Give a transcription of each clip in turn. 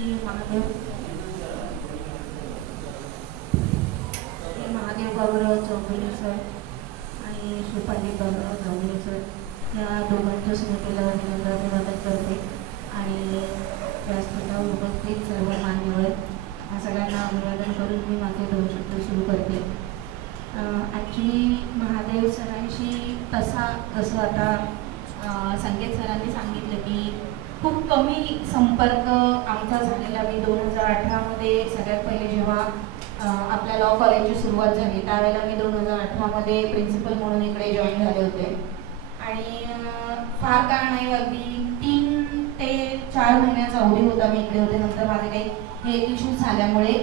Shri Mahadev Shri Mahadev Baburao Chougule sir आणि Shri Pandit Baburao Chougule sir या दोघांच्या समितीला अभिनंदन अभिवादन करते आणि व्यासपीठावर उपस्थित सर्व मान्यवर या सगळ्यांना अभिवादन करून मी माझे दोन शब्द सुरू करते ॲक्च्युली महादेव सरांशी तसा जसं आता संगीत संकेत सरांनी सांगितलं की खूप कमी संपर्क आमचा झालेला. मी दोन हजार अठरामध्ये सगळ्यात पहिले जेव्हा आपल्या लॉ कॉलेजची सुरुवात झाली त्यावेळेला मी दोन हजार अठरामध्ये प्रिन्सिपल म्हणून इकडे जॉईन झाले होते. आणि फार काळ नाही अगदी तीन ते चार महिन्याचा अवधी होता मी इकडे होते. नंतर माझे काही हेल्थ इश्यूज झाल्यामुळे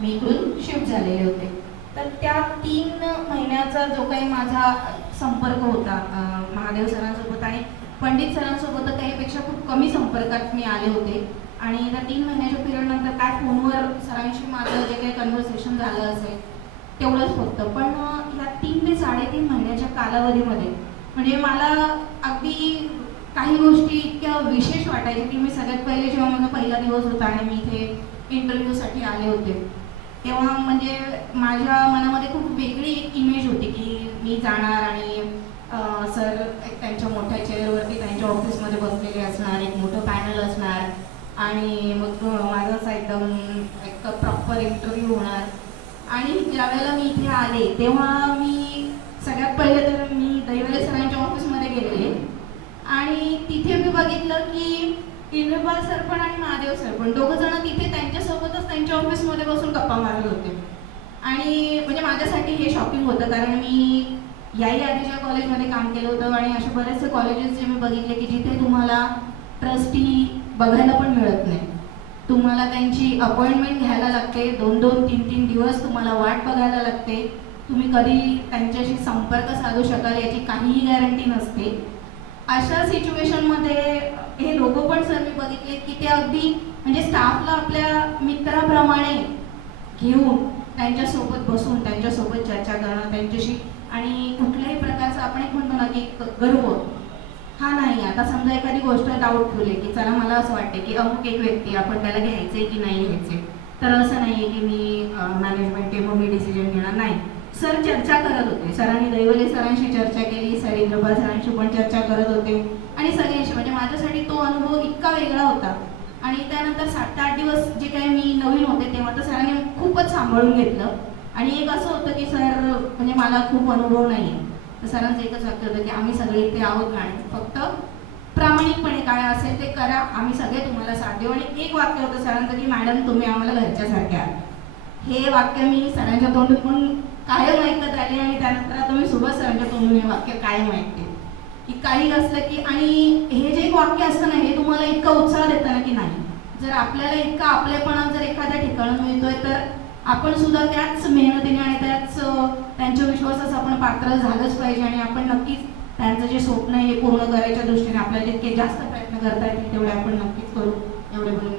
मी इकडून शिफ्ट झालेले होते. तर त्या तीन महिन्याचा जो काही माझा संपर्क होता महादेव सरांसोबत आणि पंडित सरांसोबत तर त्यापेक्षा खूप कमी संपर्कात मी आले होते. आणि त्या तीन महिन्याच्या पिरियड नंतर काय फोनवर सरांशी माझं जे काही कन्व्हर्सेशन झालं असेल तेवढंच फक्त पण ह्या तीन ते साडेतीन महिन्याच्या कालावधीमध्ये म्हणजे मला अगदी काही गोष्टी इतक्या विशेष वाटायच्या की मी सगळ्यात पहिले जेव्हा माझा पहिला दिवस होता आणि मी इथे इंटरव्ह्यूसाठी आले होते तेव्हा म्हणजे माझ्या मनामध्ये खूप वेगळी एक इमेज होती की मी जाणार आणि सर एक त्यांच्या मोठ्या चेअरवरती त्यांच्या ऑफिसमध्ये बसलेले असणार एक मोठं पॅनल असणार आणि मग माझंच एकदम एक प्रॉपर इंटरव्ह्यू होणार. आणि ज्यावेळेला मी इथे आले तेव्हा मी सगळ्यात पहिले तर मी दैवले सरांच्या ऑफिसमध्ये गेले. आणि तिथे मी बघितलं की इंद्रपाल सर पण आणि महादेव सर पण दोघं जण तिथे त्यांच्यासोबतच त्यांच्या ऑफिसमध्ये बसून गप्पा मारत होते. आणि म्हणजे माझ्यासाठी हे शॉकिंग होतं कारण मी याही आधीच्या कॉलेजमध्ये काम केलं होतं आणि असे बरेचसे कॉलेजेस जे मी बघितले की जिथे तुम्हाला ट्रस्टी बघायला पण मिळत नाही. तुम्हाला त्यांची अपॉइंटमेंट घ्यायला लागते दोन दोन तीन तीन दिवस तुम्हाला वाट बघायला लागते. तुम्ही कधी त्यांच्याशी संपर्क साधू शकाल याची काहीही गॅरंटी नसते. अशा सिच्युएशनमध्ये हे लोक पण सर मी बघितले की ते अगदी म्हणजे स्टाफला आपल्या मित्राप्रमाणे घेऊन त्यांच्यासोबत बसून त्यांच्यासोबत चर्चा करणं त्यांच्याशी आणि कुठल्याही प्रकारचा आपण एक म्हणतो ना की गर्व हा नाही. आता समजा एखादी गोष्ट डाऊटफुल आहे की चला मला असं वाटते की अमुक एक व्यक्ती आपण त्याला घ्यायचंय की नाही घ्यायचे तर असं नाही आहे की मी मॅनेजमेंट टेबल मी डिसिजन घेणार नाही. सर चर्चा करत होते. सरांनी दैवले सरांशी चर्चा केली सर इंद्रपाल सरांशी पण चर्चा करत होते. आणि सगळ्यांशी. म्हणजे माझ्यासाठी तो अनुभव इतका वेगळा होता. आणि त्यानंतर सात ते आठ दिवस जे काही मी नवीन होते तेव्हा तर सरांनी खूपच सांभाळून घेतलं. आणि एक असं होतं की सर म्हणजे मला खूप अनुभव नाही आहे तर सरांचं एकच वाक्य होतं की आम्ही सगळे इथे आहोत आणि फक्त प्रामाणिकपणे काय असेल ते करा आम्ही सगळे तुम्हाला साथ देऊ. आणि एक वाक्य होतं सरांचं की मॅडम तुम्ही आम्हाला घरच्यासारख्या हे वाक्य मी सरांच्या तोंडून कायम ऐकत आले आणि त्यानंतर आता मी सुभाष सरांच्या तोंडून हे वाक्य कायम ऐकते. की काही असलं की आणि हे जे एक वाक्य असतं ना हे तुम्हाला इतका उत्साह देतं ना की नाही. जर आपल्याला इतका आपलेपणा जर एखाद्या ठिकाणी मिळतोय तर आपण सुद्धा त्याच मेहनतीने आणि त्याच त्यांच्या विश्वासास आपण पात्र झालंच पाहिजे आणि आपण नक्कीच त्यांचं जे स्वप्न आहे हे पूर्ण करायच्या दृष्टीने आपल्याला जितके जास्त प्रयत्न करता येतील तेवढे आपण नक्कीच करू. एवढे बोलून